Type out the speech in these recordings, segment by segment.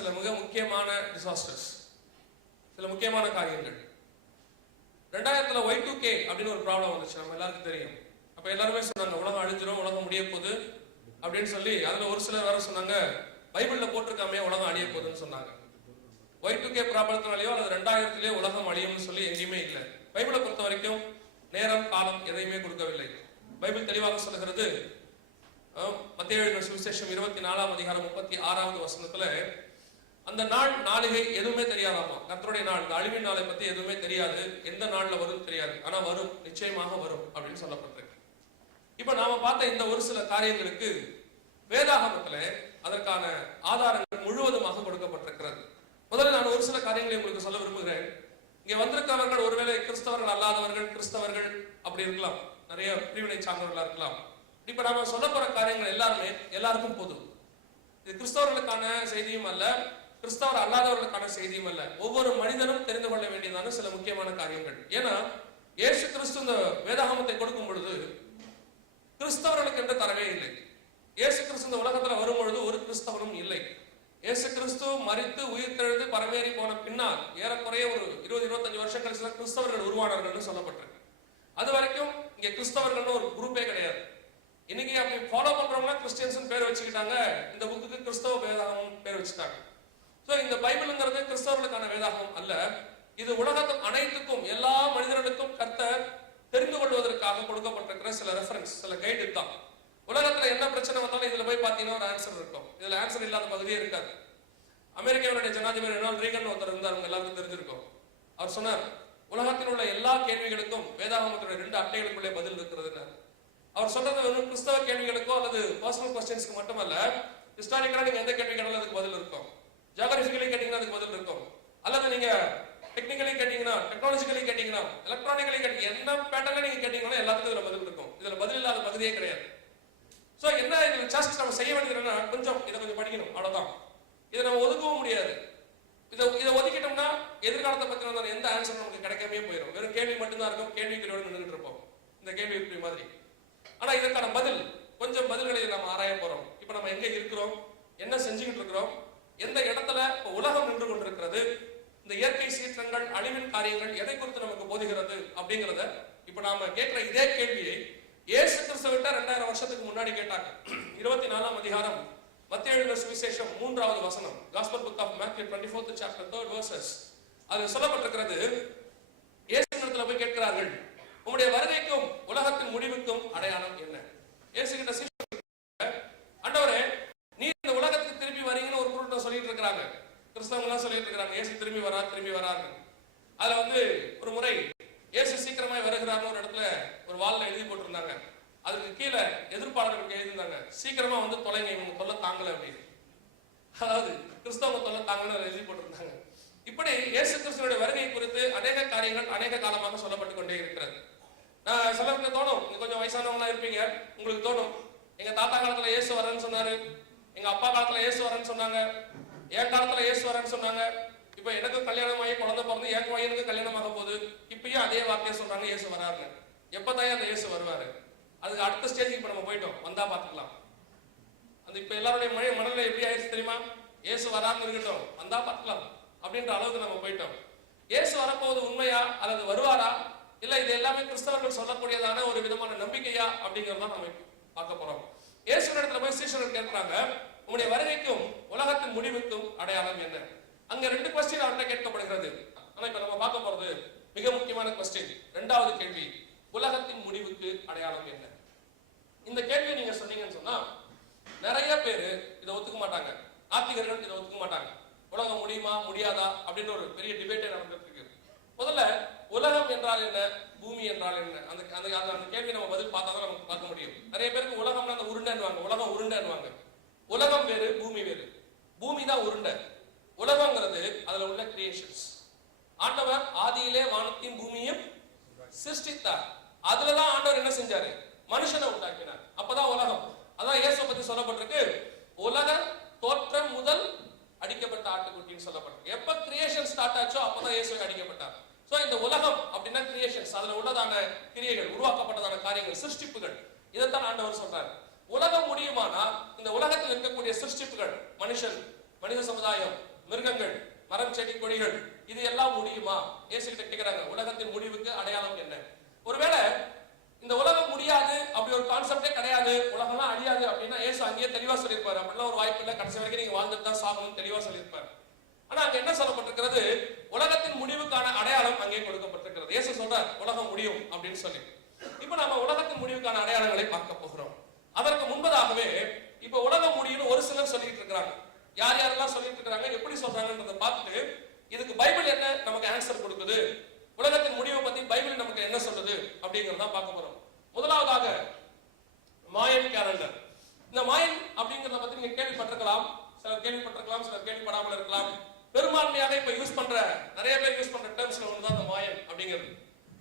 சில மிக முக்கியமான டிசாஸ்டர்ஸ், சில முக்கியமான காரியங்கள். 2000 Y2K அப்படின்னு ஒரு ப்ராப்ளம் வந்துச்சு, நம்ம எல்லாருக்கும் தெரியும். அப்ப எல்லாருமே சொன்னாங்க உலகம் அழிஞ்சிரும், உலகம் முடிய போகுது அப்படின்னு சொல்லி. அதுல ஒரு சிலர் வேற சொன்னாங்க பைபிள்ல போட்டிருக்காமே உலகம் அழிய போகுதுன்னு சொன்னாங்க. Y2K ப்ராப்ளத்தினாலேயோ அல்லது 2000 உலகம் அழியும்னு சொல்லி எங்கேயுமே இல்லை. பைபிளை பொறுத்த வரைக்கும் நேரம் காலம் எதையுமே கொடுக்கவில்லை. பைபிள் தெளிவாக சொல்லுகிறது. மத்தேயு எழுதின சுவிசேஷம் 24ஆம் அதிகாரம் 36வது வசனத்துல அந்த நாள் நாளிகை எதுவுமே தெரியாதாமா. கர்த்தருடைய நாள், அழிவின் நாளை பத்தி எதுவுமே தெரியாது, எந்த நாள்ல வரும் தெரியாது, ஆனா வரும், நிச்சயமாக வரும் அப்படின்னு சொல்லப்பட்டிருக்கு. இப்ப நாம பார்த்த இந்த ஒரு சில காரியங்களுக்கு வேதாகமத்துல அதற்கான ஆதாரங்கள் முழுவதுமாக கொடுக்கப்பட்டிருக்கிறது. முதல்ல நான் ஒரு சில காரியங்களை உங்களுக்கு சொல்ல விரும்புகிறேன். இங்க வந்திருக்கிறவர்கள் ஒருவேளை கிறிஸ்தவர்கள் அல்லாதவர்கள், கிறிஸ்தவர்கள் அப்படி இருக்கலாம், நிறைய பிரிவினை சார்ந்தவர்களா இருக்கலாம். இப்ப நாம சொல்ல போற காரியங்கள் எல்லாருமே எல்லாருக்கும் பொது. இது கிறிஸ்தவர்களுக்கான செய்தியும் அல்ல, கிறிஸ்தவர் அல்லாதவர்களுக்கான செய்தியும் அல்ல. ஒவ்வொரு மனிதனும் தெரிந்து கொள்ள வேண்டியதான சில முக்கியமான காரியங்கள். ஏன்னா இயேசு கிறிஸ்து இந்த வேதாகமத்தை கொடுக்கும் பொழுது கிறிஸ்தவர்களுக்கு என்று தரவே இல்லை. இயேசு கிறிஸ்து இந்த உலகத்துல வரும் பொழுது ஒரு கிறிஸ்தவனும் இல்லை. இயேசு கிறிஸ்து மரித்து உயிர்த்தெழுந்து பரமேறி போன பின்னால் ஏறக்குறைய ஒரு 20-25 வருஷம் கழிச்சு கிறிஸ்தவர்கள் உருவானார்கள் சொல்லப்பட்டிருக்கு. அது வரைக்கும் இங்க கிறிஸ்தவர்கள் ஒரு குரூப்பே கிடையாது. இன்னைக்கு அப்படி ஃபாலோ பண்றவங்க கிறிஸ்டியன்ஸ் பேர் வச்சுக்கிட்டாங்க, இந்த புக்குக்கு கிறிஸ்தவ வேதாகமம் பேர் வச்சுட்டாங்க. சோ இந்த பைபிள்ங்கிறது கிறிஸ்தவர்களுக்கான வேதாகமம் அல்ல. இது உலகத்தும் அனைத்துக்கும் எல்லா மனிதர்களுக்கும் கர்த்தர் தெரிந்து கொள்வதற்காக கொடுக்கப்பட்டிருக்கிற சில ரெஃபரன்ஸ், சில கைடு தான். உலகத்துல என்ன பிரச்சனை வந்தாலும் இதுல போய் பாத்தீங்கன்னா ஒரு ஆன்சர் இருக்கும். இதுல ஆன்சர் இல்லாத பகுதியே இருக்காது. அமெரிக்காவுடைய ஜனாதிபதி ரொனால்ட் ரீகன் ஒருத்தர் இருந்தார், அவங்க எல்லாருக்கும் தெரிஞ்சிருக்கும். அவர் சொன்னார், உலகத்தில் உள்ள எல்லா கேள்விகளுக்கும் வேதாகமத்துடைய 2 அட்டைகளுக்குள்ளே பதில் இருக்கிறது. அவர் சொல்றது வெறும் கிறிஸ்தவ கேள்விகளுக்கோ அல்லது பர்சனல் क्वेश्चंसக்கு மட்டுமல்ல, ஹிஸ்டாரிக்கலா நீங்க எந்த கேள்வி கேட்டாலும் அதுக்கு பதில் இருக்கும், ஜியோகிராபிக்கலி கேட்டீங்கன்னா அதுக்கு பதில் இருக்கும், அல்லது நீங்க டெக்னிக்கலி கேட்டீங்கன்னா, டெக்னாலஜிக்கலி கேட்டீங்கன்னா, எலக்ட்ரானிக்கலி கேட்டீங்கன்னா, என்ன பேட்டர்ல நீங்க கேட்டீங்கன்னா எல்லாத்துக்கும் இதுல பதில் இருக்கும். இதுல பதில் இல்லாத பகுதியே கிடையாது. சோ என்ன இது ஜஸ்ட் நம்ம செய்ய வேண்டியது என்ன, இதை கொஞ்சம் படிக்கணும், அவ்வளவுதான். இதை நம்ம ஒதுக்கவும் முடியாது. இதை ஒதுக்கிட்டோம்னா எதிர்காலத்தை பத்தின எந்த ஆன்சர் நமக்கு கிடைக்காமே போயிடும். வெறும் கேள்வி மட்டும்தான் இருக்கும், கேள்விகளோடு நின்றுட்டு இருப்போம், இந்த கேள்வி இப்படி மாதிரி. ஆனா இதற்கான கொஞ்சம் பதில்களை நம்ம ஆராய போறோம். இப்ப நம்ம எங்க இருக்கிறோம், என்ன செஞ்சுக்கிட்டு இருக்கிறோம், எந்த இடத்துல உலகம் நின்று கொண்டிருக்கிறது, இந்த இயற்கை சீற்றங்கள், அழிவின் காரியங்கள் எதை குறித்து நமக்கு போதுகிறது அப்படிங்கிறத இப்ப நாம கேட்கிற இதே கேள்வியை இயேசு கிறிஸ்துவிட்ட 2000 வருஷத்துக்கு முன்னாடி கேட்டாங்க. 24ஆம் அதிகாரம் மத்தேயு எழுதின சுவிசேஷம் 3வது வசனம், Gospel book of Matthew 24th chapter 3rd verses. அது சொல்லப்பட்டிருக்கிறது. இயேசு இடத்துல போய் கேட்கிறார்கள், உம்முடைய வருகைக்கும் உலகத்தின் முடிவுக்கும் அடையாளம் என்ன? இயேசு கிட்ட சீஷர்கள், ஆண்டவரே நீ இந்த உலகத்துக்கு திரும்பி வரீங்கன்னு ஒரு கூட்டம் சொல்லிட்டு இருக்காங்க, கிறிஸ்தவங்க எல்லாம் சொல்லிட்டு இருக்காங்க, இயேசு திரும்பி வராரு. அதுல ஒரு முறை இயேசு சீக்கிரமாய் வருகிறார்னு ஒரு இடத்துல ஒரு வால்ல எழுதி போட்டிருந்தாங்க. அதுக்கு கீழே எதிர்ப்பாளர்களுக்கு எழுதியிருந்தாங்க, சீக்கிரமா தொலைங்க, இவங்க தொல்லை தாங்கல அப்படின்னு. அதாவது கிறிஸ்தவங்க தொல்லை தாங்கன்னு எழுதி போட்டிருந்தாங்க. இப்படி இயேசு கிறிஸ்துவோட வருகை குறித்து அநேக காரியங்கள் அநேக காலமாக சொல்லப்பட்டு கொண்டே இருக்கிறது. சிலருக்கு தோணும், நீங்க கொஞ்சம் வயசானவங்களா இருப்பீங்க, உங்களுக்கு தோணும், எங்க தாத்தா காலத்துல இயேசு வரேன்னு சொன்னாரு, எங்க அப்பா காலத்துல இயேசு வரேன்னு சொன்னாங்க, என் காலத்துல இயேசு வரேன்னு சொன்னாங்க, இப்ப எனக்கு கல்யாணம் ஆகி குழந்தை பிறந்து என் பையனுக்கு கல்யாணம் ஆக போகுது, இப்பயும் அதே வார்த்தையை சொல்றாங்க, இயேசு வராருன்னு. எப்பதான் அந்த இயேசு வருவாரு? அதுக்கு அடுத்த ஸ்டேஜுக்கு இப்ப நம்ம போயிட்டோம், வந்தா பாத்துக்கலாம். அந்த இப்ப எல்லாருடைய மனநிலை எப்படி ஆயிடுச்சு தெரியுமா? இயேசு வராருன்னு இருக்கட்டும், வந்தா பாத்துக்கலாம் அப்படின்ற அளவுக்கு நம்ம போயிட்டோம். இயேசு வரப்போவது உண்மையா அல்லது வருவாரா, இல்ல இது எல்லாமே கிறிஸ்தவர்கள் சொல்லக்கூடியதான ஒரு விதமான நம்பிக்கையா அப்படிங்கறத நம்ம பார்க்க போறோம். இயேசு இடத்துல போய் சீஷர்கள் கேட்கிறாங்க, உங்களுடைய வருகைக்கும் உலகத்தின் முடிவுக்கும் அடையாளம் என்ன? அங்க 2 கொஸ்டின் அவர்கிட்ட கேட்கப்படுகிறது. ஆனா இப்ப நம்ம பார்க்க போறது மிக முக்கியமான கொஸ்டின். 2வது கேள்வி, உலகத்தின் முடிவுக்கு அடையாளம் என்ன? இந்த கேள்வியை நீங்க சொன்னீங்கன்னு சொன்னா நிறைய பேரு இதை ஒத்துக்க மாட்டாங்க. நாத்திகர்கள் இதை ஒத்துக்க மாட்டாங்க. உலகம் முடியுமா முடியாதா அப்படின்னு ஒரு பெரிய டிபேட்டே நடந்துட்டு இருக்கு. முதல்ல உலகம் என்றால் என்ன, பூமி என்றால் என்ன, அந்த கேள்வி நம்ம பதில் பார்த்தா தான் நமக்கு பார்க்க முடியும். நிறைய பேருக்கு உலகம்னா அந்த உருண்டைன்னுவாங்க, உலகம் உருண்டைன்னுவாங்க. உலகம் வேறு, பூமி வேறு. பூமி தான் உருண்டை, உலகங்கிறது அதுல உள்ள கிரியேஷன்ஸ். ஆண்டவர் ஆதியிலே வானத்தையும் பூமியும் சிருஷ்டித்தார். அதுலதான் ஆண்டவர் என்ன செஞ்சாரு, மனுஷனை உண்டாக்கினார். அப்பதான் உலகம். அதான் இயேசு பத்தி சொல்லப்பட்டிருக்கு, உலக தோற்றம் முதல் அடிக்கப்பட்ட ஆட்டுக்குட்டின்னு சொல்லப்பட்டிருக்கு. எப்ப கிரியேஷன் ஸ்டார்ட் ஆச்சோ அப்பதான் இயேசு அடிக்கப்பட்டார். சோ இந்த உலகம் அப்படின்னா கிரியேஷன்ஸ், அதுல உள்ளதான கிரியைகள், உருவாக்கப்பட்டதான காரியங்கள், சிருஷ்டிப்புகள், இதைத்தான் ஆண்டவர் சொல்றாரு. உலகம் முடியுமானா இந்த உலகத்தில் இருக்கக்கூடிய சிருஷ்டிப்புகள், மனித சமுதாயம், மிருகங்கள், மரம், செடி, கொடிகள், இது எல்லாம் முடியுமா? இயேசுகிட்ட கேட்கிறாங்க, உலகத்தின் முடிவுக்கு அடையாளம் என்ன? ஒருவேளை இந்த உலகம் முடியாது அப்படி ஒரு கான்செப்டே கிடையாது, உலகம்லாம் அழியாது அப்படின்னா இயேசு அங்கேயே தெளிவா சொல்லியிருப்பாரு. அப்படிலாம் ஒரு வாய்ப்பு இல்லை, கடைசி வரைக்கும் நீங்க வாழ்ந்துட்டு தான் சாகணும் தெளிவா சொல்லியிருப்பாரு. ஆனா அங்க என்ன சொல்லப்பட்டிருக்கிறது? உலகத்தின் முடிவுக்கான அடையாளம் அங்கே கொடுக்கப்பட்டிருக்கிறது. இயேசு சொல்றார் உலகம் முடியும் அப்படின்னு சொல்லி. இப்ப நம்ம உலகத்தின் முடிவுக்கான அடையாளங்களை பார்க்க போகிறோம். அதற்கு முன்பதாகவே இப்ப உலகம் முடியும்னு ஒரு சிலர் சொல்லிட்டு இருக்காங்க. யார் யாரெல்லாம் சொல்லிட்டு இருக்காங்க, எப்படி சொல்றாங்கன்றதை பார்த்துட்டு இதுக்கு பைபிள் என்ன நமக்கு ஆன்சர் கொடுக்குது, உலகத்தின் முடிவை பத்தி பைபிள் நமக்கு என்ன சொல்லுது அப்படிங்கறத பார்க்க போறோம். முதலாவதாக மாயன் கேலண்டர். இந்த மாயன் அப்படிங்கறத பத்தி நீங்க கேள்விப்பட்டிருக்கலாம், சிலர் கேள்விப்பட்டிருக்கலாம், சிலர் கேள்விப்படாமல் இருக்கலாம். பெரும்பான்மையாக இப்ப யூஸ் பண்ற, நிறைய பேர் யூஸ் பண்ற டெர்ம்ஸ்ல ஒண்ணுதான் இந்த மாயன் அப்படிங்கிறது.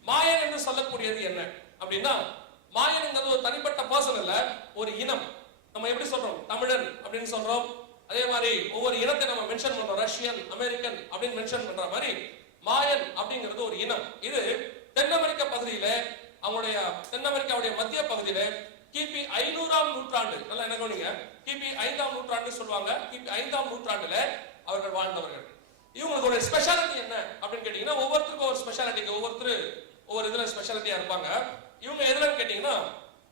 மாயன் என்று சொல்லக்கூடியது என்ன அப்படின்னா, மாயன்ங்கிறது ஒரு தனிப்பட்ட பர்சன் இல்ல, ஒரு இனம். நம்ம எப்படி சொல்றோம், தமிழன் அப்படின்னு சொல்றோம். அதே மாதிரி ஒவ்வொரு இனத்தை நம்ம மென்ஷன் பண்றோம், ரஷ்யன், அமெரிக்கன் அப்படின்னு மென்ஷன் பண்ற மாதிரி மாயன் அப்படிங்கிறது ஒரு இனம். இது தென் அமெரிக்க பகுதியில, அவங்களுடைய தென் அமெரிக்காவுடைய மத்திய பகுதியில கிபி 500ஆம் நூற்றாண்டு, நல்லா என்ன கவனிங்க, கிபி 5ஆம் நூற்றாண்டு சொல்லுவாங்க, கிபி 5ஆம் நூற்றாண்டுல அவர்கள் வாழ்ந்தவர்கள். இவங்களுக்கு ஒரு ஸ்பெஷாலிட்டி என்ன அப்படின்னு கேட்டீங்கன்னா, ஒவ்வொருத்தருக்கும் ஒரு ஸ்பெஷாலிட்டி, ஒவ்வொருத்தர் ஒவ்வொரு இதுல ஸ்பெஷாலிட்டியா இருப்பாங்க. இவங்க எதுலன்னு கேட்டீங்கன்னா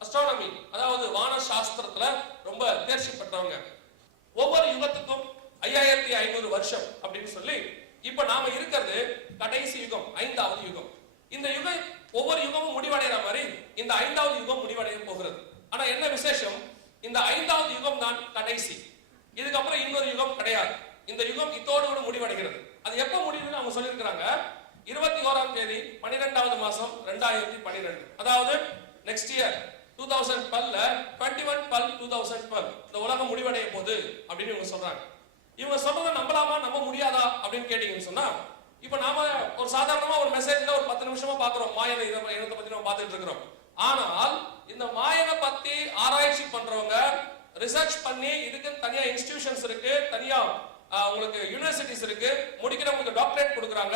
அஸ்ட்ரானமி, அதாவது வான சாஸ்திரத்துல ரொம்ப தேர்ச்சி பெற்றவங்க. ஒவ்வொரு யுகத்துக்கும் 5500 வருஷம் அப்படின்னு சொல்லி, இப்ப நாம இருக்கிறது கடைசி யுகம், 5வது யுகம். இந்த யுகம் ஒவ்வொரு யுகமும் முடிவடைகிற மாதிரி இந்த 5வது யுகம் முடிவடைய போகிறது. ஆனா என்ன விசேஷம், இந்த 5வது யுகம் தான் கடைசி. இதுக்கப்புறம் இன்னொரு யுகம் கிடையாது. இந்த யுகம் இதோடு முடிவடைகிறது. அது எப்ப முடியுதுன்னு அவங்க சொல்லியிருக்கிறாங்க, 21ஆம் தேதி 12வது மாசம் 2012, அதாவது நெக்ஸ்ட் இயர் 2012ல 21/12/2012 இந்த உலகம் முடிவடைய போது அப்படின்னு இவங்க சொல்றாங்க. இவங்க சொல்றதை நம்பலாமா நம்ப முடியாதா அப்படின்னு கேட்டீங்கன்னு சொன்னா, இப்ப நாம ஒரு சாதாரணமா ஒரு மெசேஜ்ல ஒரு 10 நிமிஷமா பாக்குறோம், மாயனை இனத்தை பத்தி நம்ம பார்த்துட்டு இருக்கிறோம். ஆனால் இந்த மாயனை பத்தி ஆராய்ச்சி பண்றவங்க, ரிசர்ச் பண்ணி இதுக்கு தனியா இன்ஸ்டிடியூஷன்ஸ் இருக்கு, தனியா உங்களுக்கு யூனிவர்சிட்டிஸ் இருக்கு, முடிக்கிறவங்களுக்கு டாக்டரேட் கொடுக்குறாங்க.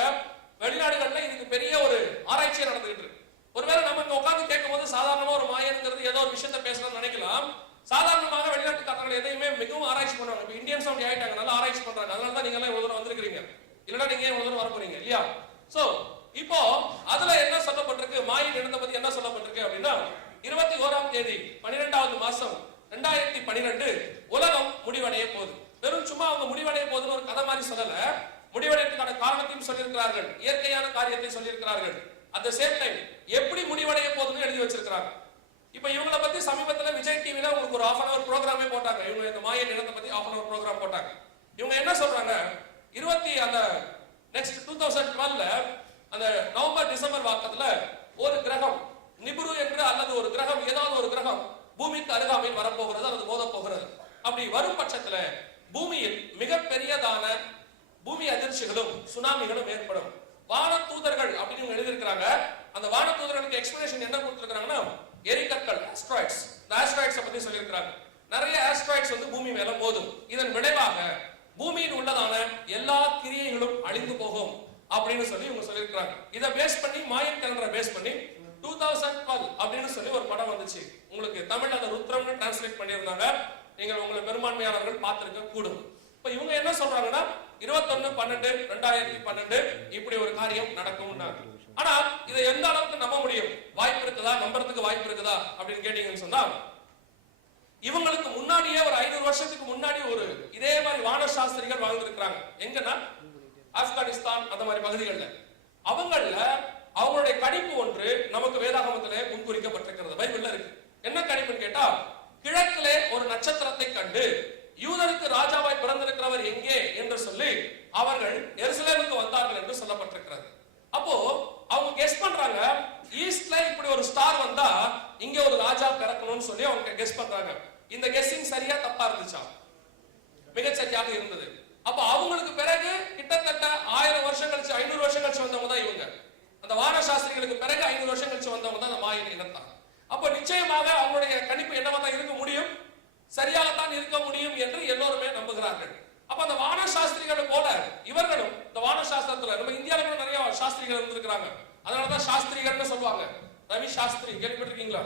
வெளிநாடுகள்ல இதுக்கு பெரிய ஒரு ஆராய்ச்சி நடந்துகிட்டு இருக்கு. ஒருவேளை நம்ம இங்க உட்கார்ந்து கேட்கும் போது சாதாரணமா ஒரு மாயன்ங்கிறது ஏதோ ஒரு விஷயத்தை பேசணும்னு நினைக்கலாம். சாதாரணமாக வெளிநாட்டுக்காரர்கள் எதையுமே மிகவும் ஆராய்ச்சி பண்ணுவாங்க. இப்ப இந்தியன்ஸ் அப்படி ஆயிட்டாங்க, நல்லா ஆராய்ச்சி பண்றாங்க. அதனால தான் நீங்க எல்லாம் இவ்வளவு தூரம் வந்திருக்கீங்க, இல்லைன்னா நீங்க இவ்வளவு தூரம் வர போறீங்க இல்லையா? சோ இப்போ அதுல என்ன சொல்லப்பட்டிருக்கு, மாயன் இனத்தை பத்தி என்ன சொல்லப்பட்டிருக்கு அப்படின்னா, 21ஆம் தேதி 12வது மாசம் 2012 உலகம் முடிவடைய போகுது. வெறும் சும்மா அவங்க முடிவடைய போகுதுன்னு ஒரு கதை மாதிரி சொல்லல, முடிவடைவதற்கான காரணத்தையும் சொல்லியிருக்கிறார்கள், இயற்கையான காரியத்தை சொல்லியிருக்கிறார்கள். அட் தி சேம் டைம் எப்படி முடிவடைய போகுதுன்னு எழுதி வச்சிருக்காங்க. இப்ப இவங்கள பத்தி சமீபத்துல விஜய் டிவில உங்களுக்கு ஒரு 1/2 hour ப்ரோகிராமே போட்டாங்க. இவங்க இந்த மாயன் இனத்தை பத்தி 1/2 hour ப்ரோகிராம் போட்டாங்க. இவங்க என்ன சொல்றாங்க, அந்த நெக்ஸ்ட் 2012ல அந்த நவம்பர் டிசம்பர் வாக்கத்துல ஒரு கிரகம் நிபுரு என்று, அல்லது ஒரு கிரகம், ஏதாவது ஒரு கிரகம் பூமிக்கு அருகாமையில் வரப்போகிறது அல்லது மோத போகிறது. அப்படி வரும் பட்சத்துல பூமியில் மிகப்பெரியதான பூமி அதிர்ச்சிகளும் சுனாமிகளும் ஏற்படும். வான தூதர்கள் அப்படின்னு எழுதியிருக்கிறாங்க. அந்த வான தூதர்களுக்கு எக்ஸ்பிளனேஷன் என்ன கொடுத்திருக்காங்கன்னா, எரிகற்கள், ஆஸ்ட்ராய்ட்ஸ், இந்த ஆஸ்ட்ராய்ட்ஸ் பத்தி சொல்லியிருக்காங்க. நிறைய ஆஸ்ட்ராய்ட்ஸ் வந்து பூமி மேல மோதும். இதன் விளைவாக பூமியில் உள்ளதான எல்லா கிரியைகளும் அழிந்து போகும் அப்படின்னு சொல்லி இவங்க சொல்லியிருக்காங்க. இதை பேஸ் பண்ணி, மாயன் கேலண்டரை பேஸ் பண்ணி 2012 அப்படின்னு சொல்லி ஒரு படம் வந்துச்சு. உங்களுக்கு தமிழ் அந்த ருத்ரம்னு டிரான்ஸ்லேட் பண்ணியிருந்தாங்க. நீங்க உங்களை பெரும்பான்மையாளர்கள் பார்த்திருக்க கூடும். இப்ப இவங்க என்ன சொல்றாங்கன்னா, 21/12/2012 இப்படி ஒரு காரியம் நடக்கும். ஆனா இதை எந்த அளவுக்கு நம்ப முடியும், வாய்ப்பு இருக்குதா, நம்புறதுக்கு வாய்ப்பு இருக்குதா அப்படின்னு கேட்டீங்கன்னு சொன்னா, இவங்களுக்கு முன்னாடியே ஒரு 500 வருஷத்துக்கு முன்னாடி ஒரு இதே மாதிரி வான சாஸ்திரிகள் வாழ்ந்திருக்கிறாங்க. எங்கன்னா ஆப்கானிஸ்தான் அந்த மாதிரி பகுதிகளில். அவங்களுடைய கணிப்பு ஒன்று நமக்கு வேதாகமத்திலே முன்குறிக்கப்பட்டிருக்கிறது, பைபிள்ல இருக்கு. என்ன கணிப்புன்னு கேட்டா, கிழக்கிலே ஒரு நட்சத்திரத்தை கண்டு யூதருக்கு ராஜாவாய் பிறந்திருக்கிறவர் எங்கே என்று சொல்லி அவர்கள் எருசலேமுக்கு வந்தார்கள் என்று சொல்லப்பட்டிருக்கிறது. அப்போ அவங்க கெஸ் பண்றாங்க, ஈஸ்ட்ல இப்படி ஒரு ஸ்டார் வந்தா இங்க ஒரு ராஜா பிறக்கணும்னு சொல்லி அவங்க கெஸ் பண்றாங்க. இந்த கெஸ்ஸிங் சரியா தப்பா இருந்துச்சா? மிகச்சரியாக இருந்தது. அப்ப அவங்களுக்கு பிறகு கிட்டத்தட்ட 1000 வருஷம் கழிச்சு, 500 வருஷம் கழிச்சு வந்தவங்க தான் இவங்க. அந்த வான சாஸ்திரிகளுக்கு பிறகு 500 வருஷம் கழிச்சு வந்தவங்க தான் அந்த மாயன் இனத்தான். அப்ப நிச்சயமாக அவங்களுடைய கணிப்பு என்னவா தான் இருக்க முடியும், சரியாகத்தான் இருக்க முடியும் என்று எல்லோருமே நம்புகிறார்கள். அப்ப அந்த வான சாஸ்திரிகளை போல இவர்களும் இந்த வான சாஸ்திரத்துல, நம்ம இந்தியாவில நிறைய சாஸ்திரிகள் இருந்திருக்கிறாங்க. அதனாலதான் சாஸ்திரிகள்னு சொல்லுவாங்க. ரவி சாஸ்திரி கேள்விப்பட்டிருக்கீங்களா?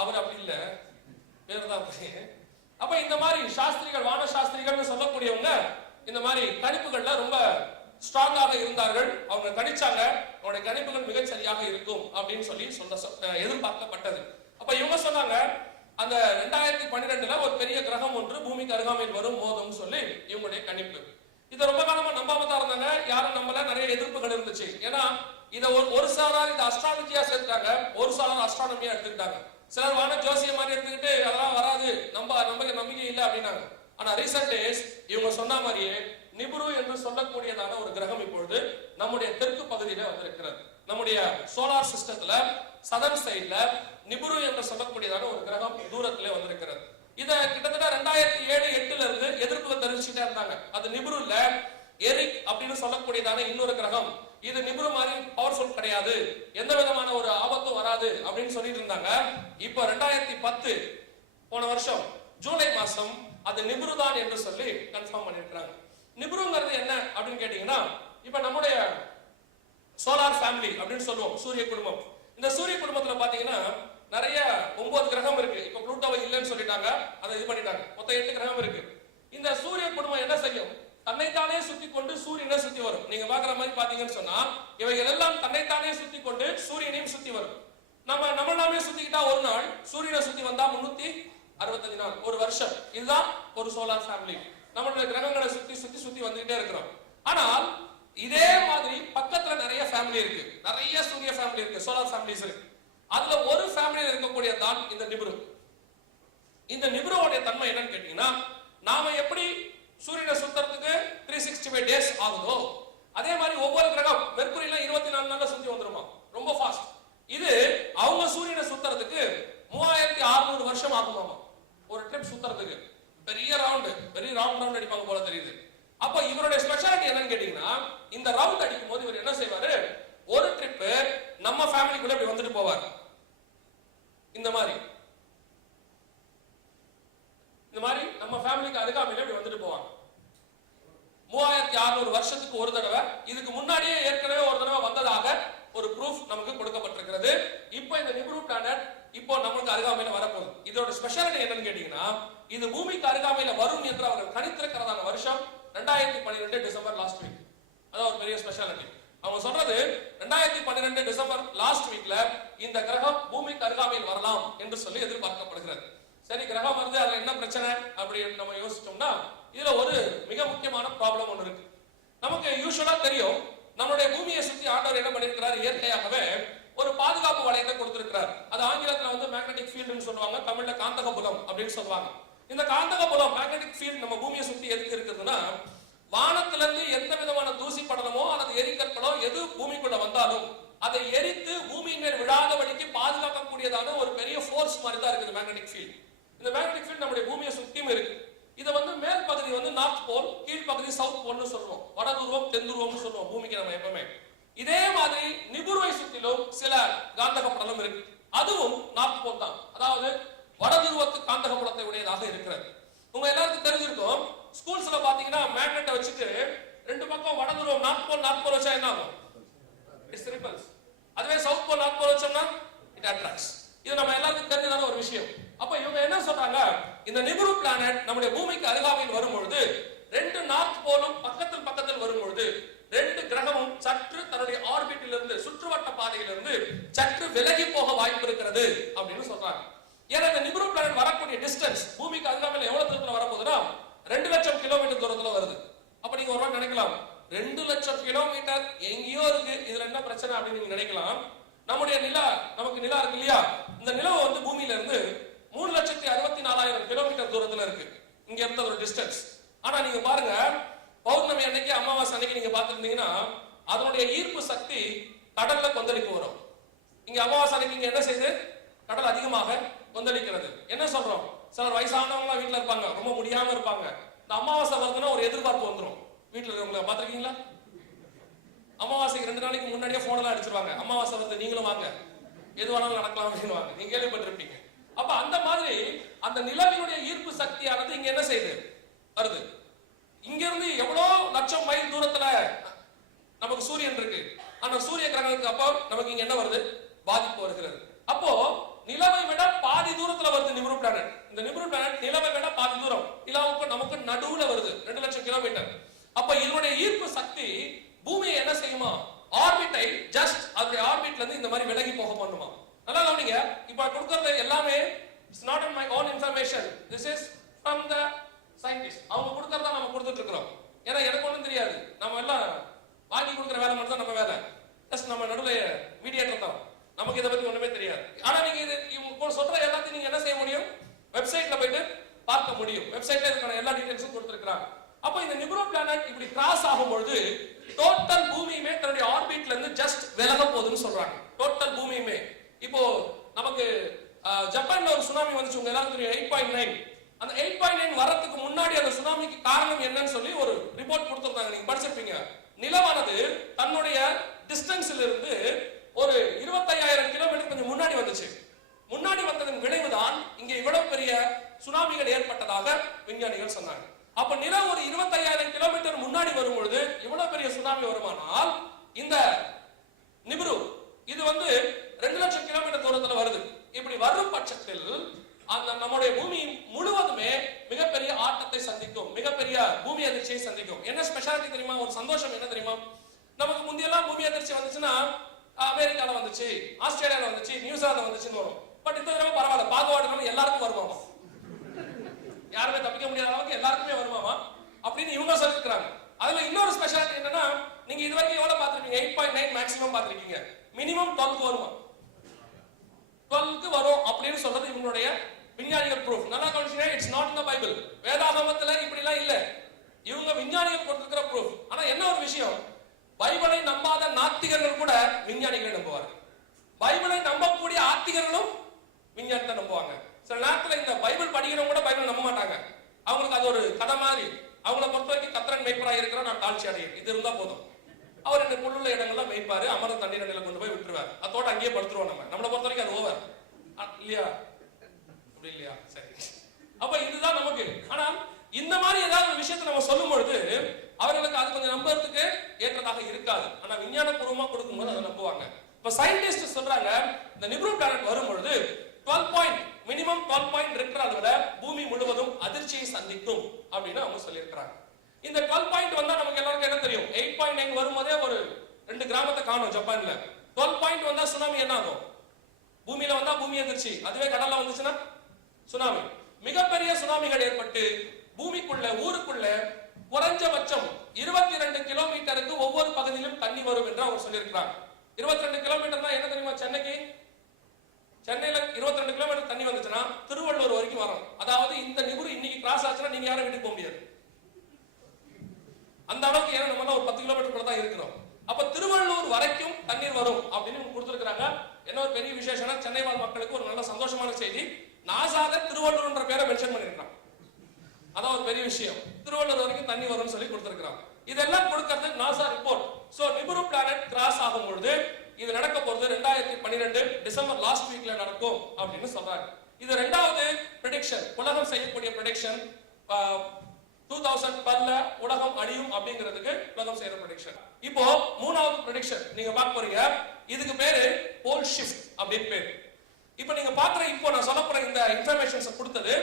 அவர் அப்படி இல்ல, பேர் தான். அப்ப இந்த மாதிரி சாஸ்திரிகள், வான சாஸ்திரிகள்னு சொல்லக்கூடியவங்க இந்த மாதிரி கணிப்புகள்ல ரொம்ப ஸ்ட்ராங்காக இருந்தார்கள். அவங்க கணிச்சாங்க, அவங்களுடைய கணிப்புகள் மிகச் சரியாக இருக்கும் அப்படின்னு சொல்லி எதிர்பார்க்கப்பட்டது. அப்ப இவங்க சொன்னாங்க, அந்த 2012 ஒரு பெரிய கிரகம் ஒன்று பூமிக்கு அருகாமையில் வரும் மோதும் சொல்லி இவங்களுடைய கணிப்பு. இதை ரொம்ப காலமா நம்பாம தான் இருந்தாங்க, யாரும் நம்மள நிறைய எதிர்ப்புகள் இருந்துச்சு. ஏன்னா இதை ஒரு சாரார் இந்த அஸ்ட்ராலஜியா சேர்த்துட்டாங்க, ஒரு சாரார் அஸ்ட்ரானமியா எடுத்துக்கிட்டாங்க. சிலர் வான ஜோசியம் மாதிரி எடுத்துக்கிட்டு அதெல்லாம் வராது, நம்பிக்கை இல்லை அப்படின்னாங்க. ஆனா ரீசெண்ட் டேஸ் இவங்க சொன்ன மாதிரியே நிபுரு என்று சொல்லக்கூடியதான ஒரு கிரகம் இப்பொழுது நம்முடைய தெற்கு பகுதியில வந்திருக்கிறது. நம்முடைய சோலார் சிஸ்டத்துல சதர்ன் சைட்ல நிபுரு என்று சொல்லக்கூடியதான ஒரு கிரகம் தூரத்திலே வந்திருக்கிறது. இத கிட்டத்தட்ட 2007-8 இருந்து எதிர்ப்புகள் தெரிவிச்சுட்டே இருந்தாங்க. அது நிபுரு இல்ல, எரிக் அப்படின்னு சொல்லக்கூடியதான இன்னொரு கிரகம். இது நிபுரு மாதிரி பவர்ஃபுல் கிடையாது, எந்த விதமான ஒரு ஆபத்தும் வராது அப்படின்னு சொல்லிட்டு இருந்தாங்க. இப்போ 2010 போன வருஷம் ஜூலை மாசம் அது நிபுரு தான் என்று சொல்லி கன்ஃபார்ம் பண்ணிருக்காங்க. நிபுருங்கிறது என்ன அப்படின்னு கேட்டீங்கன்னா, இப்ப நம்முடைய சோலார் ஃபேமிலி அப்படின்னு சொல்லுவோம், சூரிய குடும்பம். இந்த சூரிய குடும்பத்துல பாத்தீங்கன்னா நிறைய 9 கிரகம் இருக்கு. இப்ப புளூட்டோவை இல்லைன்னு சொல்லிட்டாங்க, அதை இது பண்ணிட்டாங்க. மொத்தம் 8 கிரகம் இருக்கு. இந்த சூரிய குடும்பம் என்ன செய்யும்? தன்னைத்தானே சுத்தி கொண்டு சூரியனை சுத்தி வரும். நீங்க பாக்குற மாதிரி பாத்தீங்கன்னு சொன்னா இவைகள் எல்லாம் தன்னைத்தானே சுத்தி கொண்டு சூரியனையும் சுத்தி வரும். நம்ம நாமே சுத்திக்கிட்டா ஒரு நாள், சூரியனை சுத்தி வந்தா 365 நாள், ஒரு வருஷம். இதுதான் ஒரு சோலார் ஃபேமிலி. நம்மளுடைய கிரகங்களை சுத்தி சுத்தி சுத்தி வந்துகிட்டே இருக்கிறோம். ஆனால் இதே மாதிரி பக்கத்துல நிறைய ஃபேமிலி இருக்கு, நிறைய சூரிய ஃபேமிலி இருக்கு, சோலார் ஃபேமிலிஸ் இருக்கு. அதுல ஒரு ஃபேமிலியில் இருக்கக்கூடிய தான் இந்த நிபுரு. இந்த நிபுருவோட தன்மை என்னன்னு கேட்டீங்கன்னா, நாம எப்படி சூரியனை சுத்தறதுக்கு 365 டேஸ் ஆகுதோ அதே மாதிரி ஒவ்வொரு கிரகம் மெர்க்குரியில 24 நாள்ல சுத்தி வந்துருமா, ரொம்ப ஃபாஸ்ட். இது அவங்க சூரியனை சுத்தறதுக்கு 3600 வருஷம் ஆகுமாமா ஒரு ட்ரிப் சுத்தறதுக்கு. பெரிய ரவுண்ட் அடிப்பாங்க போல தெரியுது. அப்ப இவருடைய ஸ்பெஷாலிட்டி என்னன்னு கேட்டீங்கன்னா, இந்த ரவுண்ட் அடிக்கும் போது இவர் என்ன செய்வாரு, ஒரு ட்ரிப் நம்ம ஃபேமிலிக்குள்ள இப்படி வந்துட்டு போவார். இந்த மாதிரி நம்ம ஃபேமிலிக்கு அருகாமையில இப்படி வந்துட்டு போவாங்க. 3600 வருஷத்துக்கு ஒரு தடவை. இதுக்கு முன்னாடியே ஏற்கனவே ஒரு தடவை வந்ததாக ஒரு ப்ரூஃப் நமக்கு கொடுக்கப்பட்டிருக்கிறது. இப்போ இந்த நிபுரு பிளானட் இப்போ நமக்கு அருகாமையில வரப்போகுது. இதோட ஸ்பெஷாலிட்டி என்னன்னு கேட்டீங்கன்னா, இது பூமிக்கு அருகாமையில வரும் என்று அவர்கள் கணித்திருக்கிறதான வருஷம் 2012 டிசம்பர் லாஸ்ட் வீக். அதான் ஒரு பெரிய ஸ்பெஷாலிட்டி. அவங்க சொல்றது 2012 டிசம்பர் லாஸ்ட் வீக்ல இந்த கிரகம் பூமிக்கு அருகாமையில் வரலாம் என்று சொல்லி எதிர்பார்க்கப்படுகிறது. சரி, கிரகம் வருது, அதுல என்ன பிரச்சனை அப்படின்னு நம்ம யோசிச்சோம்னா, இதுல ஒரு மிக முக்கியமான ப்ராப்ளம் ஒன்று இருக்கு. நமக்கு யூசுவலா தெரியும், நம்மளுடைய பூமியை சுத்தி ஆண்டவர் என்ன பண்ணிருக்கிறார், இயற்கையாகவே ஒரு பாதுகாப்பு வளையத்தை கொடுத்திருக்கிறார். அது ஆங்கிலத்துல வந்து மேக்னெட்டிக் ஃபீல்ட்னு சொல்லுவாங்க, தமிழ்ல காந்தக புலம் அப்படின்னு சொல்லுவாங்க. இந்த காந்தக புலம் மேக்னெட்டிக் ஃபீல்ட் நம்ம பூமியை சுத்தி எதுக்கு இருக்குதுன்னா, வானத்துல இருந்து எந்த விதமான தூசி படலமோ அல்லது எரிக்கற்களோ எது பூமிக்குள்ள வந்தாலும் அதை எரித்து பூமியின் மேல் விழாதபடிக்கு பாதுகாக்கக்கூடியதான ஒரு பெரிய ஃபோர்ஸ் மாதிரி தான் இருக்குது மேக்னெட்டிக் ஃபீல்ட். இந்த மேக்னெட்டிக் ஃபீல்ட் நம்முடைய பூமியை சுத்தியும் இருக்கு. இதை வந்து மேல் பகுதி வந்து நார்த் போல், கீழ் பகுதி சவுத் போல்னு சொல்லுவோம், வடதுருவம் தென்துருவம்னு சொல்லுவோம் பூமிக்கு நம்ம எப்பவுமே. இதே மாதிரி நிபுருவை சுற்றிலும் சில காந்தக படலம் இருக்கு, அதுவும் நார்த் போல் தான், அதாவது வடதுருவத்து காந்தக புலத்தை உடையதாக இருக்கிறது. உங்க எல்லாருக்கும் தெரிஞ்சிருக்கும், ஸ்கூல்ஸ்ல பாத்தீங்கன்னா மேக்னெட்டை வச்சுட்டு ரெண்டு பக்கம் வடதுருவம் நார்த் போல் வச்சா என்ன ஆகும், இட்ஸ் ரிப்பல்ஸ். அதுவே சவுத் போல் நார்த் போல் வச்சோம்னா இட் அட்ராக்ட்ஸ். இது நம்ம எல்லாருக்கும் தெரிஞ்சதான ஒரு விஷயம். அப்ப இவங்க என்ன சொல்றாங்க, இந்த நிபுரு பிளானட் நம்முடைய பூமிக்கு அருகாமையில் வரும்பொழுது, ரெண்டு நார்த் போலும் பக்கத்தில் வரும்பொழுது, ரெண்டு கிரகமும் சற்று தன்னுடைய ஆர்பிட்டில் இருந்து, சுற்றுவட்ட பாதையிலிருந்து சற்று விலகி போக வாய்ப்பு இருக்கிறது அப்படின்னு சொல்றாங்க. ஏன்னா இந்த நிபுரு பிளானட் வரக்கூடிய டிஸ்டன்ஸ் பூமிக்கு அருகாமையில் எவ்வளவு தூரத்துல வரப்போகுதுன்னா 2,00,000 கிலோமீட்டர் தூரத்துல வருது. அப்ப நீங்க ஒரு நினைக்கலாம், 2,00,000 கிலோமீட்டர் எங்கேயோ இருக்கு, இதுல என்ன பிரச்சனை அப்படின்னு நீங்க நினைக்கலாம். நம்முடைய நிலா, நமக்கு நிலா இருக்கு இல்லையா, இந்த நிலவு வந்து பூமியில இருந்து 3,64,000 கிலோமீட்டர் தூரத்துல இருக்கு, இங்க இருந்த ஒரு டிஸ்டன்ஸ். ஆனா நீங்க பாருங்க, பௌர்ணமி அன்னைக்கு அமாவாசை அன்னைக்கு நீங்க பாத்துருந்தீங்கன்னா அதனுடைய ஈர்ப்பு சக்தி கடல்ல கொந்தளிப்பு வரும். இங்க அமாவாசை அன்னைக்கு இங்க என்ன செய்யுது, கடல் அதிகமாக கொந்தளிக்கிறது. என்ன சொல்றோம், சிலர் வயசானவங்க வீட்டுல இருப்பாங்க, ரொம்ப முடியாம இருப்பாங்க, இந்த அமாவாசை வருதுன்னா ஒரு எதிர்பார்ப்பு வந்துடும். வீட்டுல இருக்கவங்க பாத்திருக்கீங்களா, அமாவாசைக்கு 2 நாளைக்கு முன்னாடியே போன் எல்லாம் அடிச்சிருவாங்க, அமாவாசை வருது நீங்களும் வாங்க, எது வேணாலும் நடக்கலாம் அப்படின்னு நீங்க கேள்விப்பட்டிருப்பீங்க. அப்ப அந்த மாதிரி அந்த நிலவினுடைய ஈர்ப்பு சக்தியானது இங்க என்ன செய்யுது, வருது. இங்க இருந்து எவ்வளவு லட்சம் மைல் தூரத்துல நமக்கு சூரியன் இருக்கு, ஆனா சூரிய கிரகத்துக்கு அப்போ நமக்கு இங்க என்ன வருது, பாதிப்பு வருகிறது. அப்போ நிலவை விட பாதி தூரத்துல வருது நிபுரு பிளானட். இந்த நிபுரு பிளானட் நிலவை விட பாதி தூரம், நிலாவுக்கு நமக்கு நடுவுல வருது, 2,00,000 கிலோமீட்டர். அப்ப இதனுடைய ஈர்ப்பு சக்தி பூமியை என்ன செய்யுமா, ஆர்பிட்டை ஜஸ்ட் அதோட ஆர்பிட்ல இருந்து இந்த மாதிரி விலகி போக பண்ணுமா. நல்லா கவனிங்க, இப்ப கொடுக்கறது எல்லாமே it's not in my own information, this is from the scientist. அவங்க கொடுக்கறதா நம்ம கொடுத்துட்டு இருக்கிறோம். ஏன்னா எனக்கு ஒன்றும் தெரியாது, நம்ம எல்லாம் வாங்கி கொடுக்குற வேலை மட்டும் தான் நம்ம வேலை. ஜஸ்ட் நம்ம நடுவில் மீடியேட்டர் தான், நமக்கு இதை பத்தி ஒண்ணுமே தெரியாது. ஆனா நீங்க இது இவங்க சொல்ற எல்லாத்தையும் நீங்க என்ன செய்ய முடியும், வெப்சைட்ல போயிட்டு பார்க்க முடியும். வெப்சைட்ல இதுக்கான எல்லா டீடைல்ஸும் கொடுத்திருக்காங்க. அப்ப இந்த நிப்ரோ பிளானட் இப்படி கிராஸ் ஆகும்பொழுது டோட்டல் பூமியுமே தன்னுடைய ஆர்பிட்ல இருந்து ஜஸ்ட் விலக போகுதுன்னு சொல்றாங்க. டோட்டல் பூமியுமே. இப்போ நமக்கு ஜப்பான்ல ஒரு சுனாமி வந்துச்சு, உங்க எல்லாரும் தெரியும், 8.9. அந்த 8.9 வரதுக்கு முன்னாடி அந்த சுனாமிக்கு காரணம் என்னன்னு சொல்லி ஒரு ரிப்போர்ட் கொடுத்திருந்தாங்க, நீங்க படிச்சிருப்பீங்க. நிலவானது தன்னுடைய டிஸ்டன்ஸ்ல இருந்து ஒரு 25,000 கிலோமீட்டர் கொஞ்சம் முன்னாடி வந்துச்சு. முன்னாடி வந்ததன் விளைவுதான் இங்க இவ்வளவு பெரிய சுனாமிகள் ஏற்பட்டதாக விஞ்ஞானிகள் சொன்னாங்க. அப்ப நிலம் ஒரு 25,000 கிலோமீட்டர் முன்னாடி வரும் பொழுது இவ்வளவு பெரிய சுனாமி வருமானால், இந்த நிப்ரு இது 2 லட்சம் கிலோமீட்டர் தூரத்துல வருது. இப்படி வரும் பட்சத்தில் அந்த நம்முடைய பூமி முழுவதுமே மிகப்பெரிய ஆட்டத்தை சந்திக்கும், மிகப்பெரிய பூமி அதிர்ச்சியை சந்திக்கும். என்ன ஸ்பெஷாலிட்டி தெரியுமா, ஒரு சந்தோஷம் என்ன தெரியுமா, நமக்கு முந்தியெல்லாம் பூமி அதிர்ச்சி வந்துச்சுன்னா அமெரிக்கால வந்துச்சு, ஆஸ்திரேலியால வந்துச்சு, நியூசிலாந்து வந்துச்சுன்னு வரும். பட் இந்த தடவை பரவாயில்ல, பாகுபாடு எல்லாருக்கும் வருமாமா, யாருமே தப்பிக்க முடியாத அளவுக்கு எல்லாருக்குமே வருமாமா அப்படின்னு இவங்க சொல்லிருக்காங்க. அதுல இன்னொரு ஸ்பெஷாலிட்டி என்னன்னா, நீங்க இது வரைக்கும் எவ்வளவு பார்த்திருக்கீங்க, 8.9 மேக்ஸிமம் பார்த்திருக்கீங்க, மினிமம் 12 வருமா, 12க்கு வரும் அப்படின்னு சொல்றது இவங்களுடைய விஞ்ஞானிகள் ப்ரூஃப். நல்லா கவனிச்சீங்க, it's not in the Bible. வேதாகமத்துல இப்படி எல்லாம் இல்ல, இவங்க விஞ்ஞானிகள் கொடுத்திருக்கிற ப்ரூஃப். ஆனா என்ன ஒரு விஷயம், பைபிளை நம்பாத நாத்திகர்கள் கூட விஞ்ஞானிகளை நம்புவார்கள், பைபிளை நம்பக்கூடிய ஆத்திகர்களும் விஞ்ஞானத்தை நம்புவாங்க. சில நேரத்துல இந்த பைபிள் படிக்கிறவங்க கூட பைபிள் நம்ப மாட்டாங்க, அவங்களுக்கு அது ஒரு கதை மாதிரி. அவங்கள பொறுத்த வரைக்கும் கத்திரன் மேய்ப்பராக இருக்கிற நான் தாழ்ச்சி அடையும், இது இருந்தா போதும். அவர் இந்த புல்லுள்ள இடங்கள்லாம் மேய்ப்பாரு, அமர தண்ணீர் நிலையில கொண்டு போய் விட்டுருவார், அதோட அங்கேயே படுத்துருவோம். நம்மளை பொறுத்த வரைக்கும் அது ஓவர் இல்லையா, அப்படி இல்லையா, சரி. அப்ப இதுதான் நமக்கு. ஆனா இந்த மாதிரி ஏதாவது ஒரு விஷயத்தை நம்ம சொல்லும் பொழுது அவர்களுக்கு அது கொஞ்சம் நம்புறதுக்கு ஏற்றதாக இருக்காது. ஆனா விஞ்ஞானபூர்வமா கொடுக்கும்போது அதை நம்புவாங்க. இப்ப சயின்டிஸ்ட் சொல்றாங்க, இந்த நிப்ரு பிளானட் வரும் பொழுது 12 பாயிண்ட் மினிமம் 12 பாயிண்ட் ரிக்டர் அளவுல பூமி முழுவதும் அதிர்ச்சியை சந்திக்கும் அப்படின்னு அவங்க சொல்லியிருக்காங்க. இந்த 12 பாயிண்ட் வந்தா நமக்கு எல்லாருக்கும் என்ன தெரியும், 8.9 வரும்போதே ஒரு 2 கிராமத்தை காணும் ஜப்பான்ல. 12 பாயிண்ட் வந்தா சுனாமி என்ன ஆகும், பூமியில வந்தா பூமி அதிர்ச்சி, அதுவே கடல்ல வந்துச்சுன்னா சுனாமி. மிகப்பெரிய சுனாமிகள் ஏற்பட்டு பூமிக்குள்ள ஊருக்குள்ள குறைஞ்சபட்சம் 22 கிலோமீட்டருக்கு ஒவ்வொரு பகுதியிலும் தண்ணி வரும் என்று அவர் சொல்லியிருக்கிறார். 22 கிலோமீட்டர் தான் என்ன தெரியுமா, சென்னையில 22 கிலோமீட்டர் தண்ணி வந்துச்சுன்னா திருவள்ளூர் வரைக்கும் வரும். அதாவது இந்த நிபுரு இன்னைக்கு கிராஸ் ஆச்சுன்னா நீங்க யாரும் வீட்டுக்கு போக முடியாது, அந்த அளவுக்கு. ஏன்னா நம்ம ஒரு 10 கிலோமீட்டர் தான் இருக்கிறோம். அப்ப திருவள்ளூர் வரைக்கும் தண்ணீர் வரும் அப்படின்னு கொடுத்திருக்காங்க. என்ன ஒரு பெரிய விசேஷம், சென்னை வாழ் மக்களுக்கு ஒரு நல்ல சந்தோஷமான செய்தி, நாசால திருவள்ளூர்ன்ற பேரை மென்ஷன் பண்ணிருக்காங்க. அதான் ஒரு பெரிய விஷயம், திருவள்ளூர் வரைக்கும் தண்ணி வரும்னு சொல்லி கொடுத்திருக்காங்க. இதெல்லாம் கொடுக்கிறது NASA report. So Nibiru planet cross ஆகும் பொழுது இது நடக்க போறது 2012 டிசம்பர் லாஸ்ட் வீக்ல நடக்கும் அப்படின்னு சொல்றாங்க. இது இரண்டாவது பிரெடிக்ஷன், உலகம் செய்யக்கூடிய பிரெடிக்ஷன். 2012 உலகம் அழியும் அப்படிங்கிறதுக்கு உலகம் செய்யற பிரெடிக்ஷன். இப்போ மூணாவது பிரெடிக்ஷன் நீங்க பார்க்க போறீங்க, இதுக்கு பேரு போல் ஷிஃப்ட் அப்படின்னு பேரு. இப்போ நீங்க பாக்குற, இப்போ நான் சொல்ல போற இந்த இன்ஃபர்மேஷன்ஸ் கொடுத்தது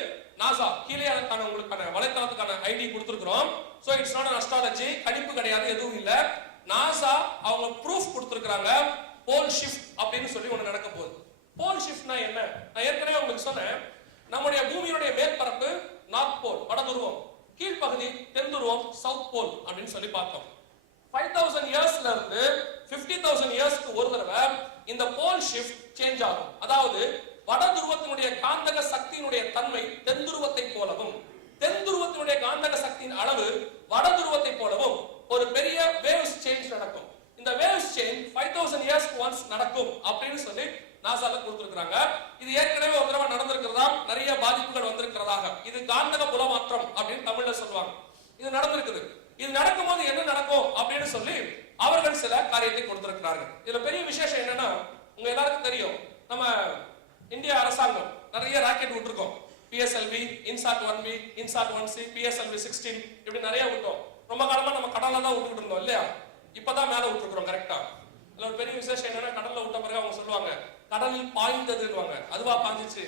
நாசா. கீழே உங்களுக்கான வலைத்தளத்துக்கான ஐடி கொடுத்திருக்கிறோம். So it's not an astrology, கணிப்பு கிடையாது, எதுவும் இல்ல. நாசா அவங்க ப்ரூஃப் கொடுத்திருக்காங்க, போல் ஷிஃப்ட் அப்படின்னு சொல்லி ஒண்ணு நடக்க போகுது. போல் ஷிஃப்ட்னா என்ன, நான் ஏற்கனவே உங்களுக்கு சொன்னேன். நம்முடைய பூமியுடைய மேற்பரப்பு நார்த் போல் வட துருவம், கீழ்ப்பகுதி தென் துருவம் சவுத் போல் அப்படின்னு சொல்லி பார்த்தோம். 5000 இயர்ஸ்ல இருந்து 50,000 இயர்ஸ்க்கு ஒரு தடவை இந்த போல் ஷிஃப்ட் சேஞ்ச் ஆகும். அதாவது வட துருவத்தினுடைய காந்தக சக்தியினுடைய தன்மை தென் துருவத்தை போலவும், தென் துருவத்தினுடைய காந்தக சக்தியின் அளவு வட துருவத்தை போலவும் ஒரு பெரிய வேவ்ஸ் சேஞ்ச் நடக்கும். இந்த வேவ்ஸ் சேஞ்ச் 5000 இயர்ஸ்க்கு ஒன்ஸ் நடக்கும் அப்படின்னு சொல்லி நாசால கொடுத்திருக்காங்க. இது ஏற்கனவே ஒரு தடவை நடந்திருக்கிறதா, நிறைய பாதிப்புகள் வந்திருக்கிறதாக. இது காந்தக புலமாற்றம் அப்படின்னு தமிழ்ல சொல்லுவாங்க. இது நடந்திருக்குது. இது நடக்கும்போது என்ன நடக்கும் அப்படின்னு சொல்லி அவர்கள் சில காரியத்தை கொடுத்திருக்கிறார்கள். இதுல பெரிய விசேஷம் என்னன்னா, உங்க எல்லாருக்கும் தெரியும், நம்ம இந்திய அரசாங்கம் நிறைய ராக்கெட் விட்டுருக்கோம். PSLV, INSAT 1B, INSAT 1C, PSLV 16 இப்படி நிறைய விட்டோம். ரொம்ப காலமா நம்ம கடல்ல தான் விட்டுக்கிட்டு இருந்தோம் இல்லையா, இப்பதான் மேல விட்டுருக்கோம். கரெக்டா? இதுல ஒரு பெரிய விசேஷம் என்னன்னா, கடல்ல விட்ட பிறகு அவங்க சொல்லுவாங்க கடலில் பாய்ந்ததுன்னுவாங்க. அதுவா பாஞ்சிச்சு,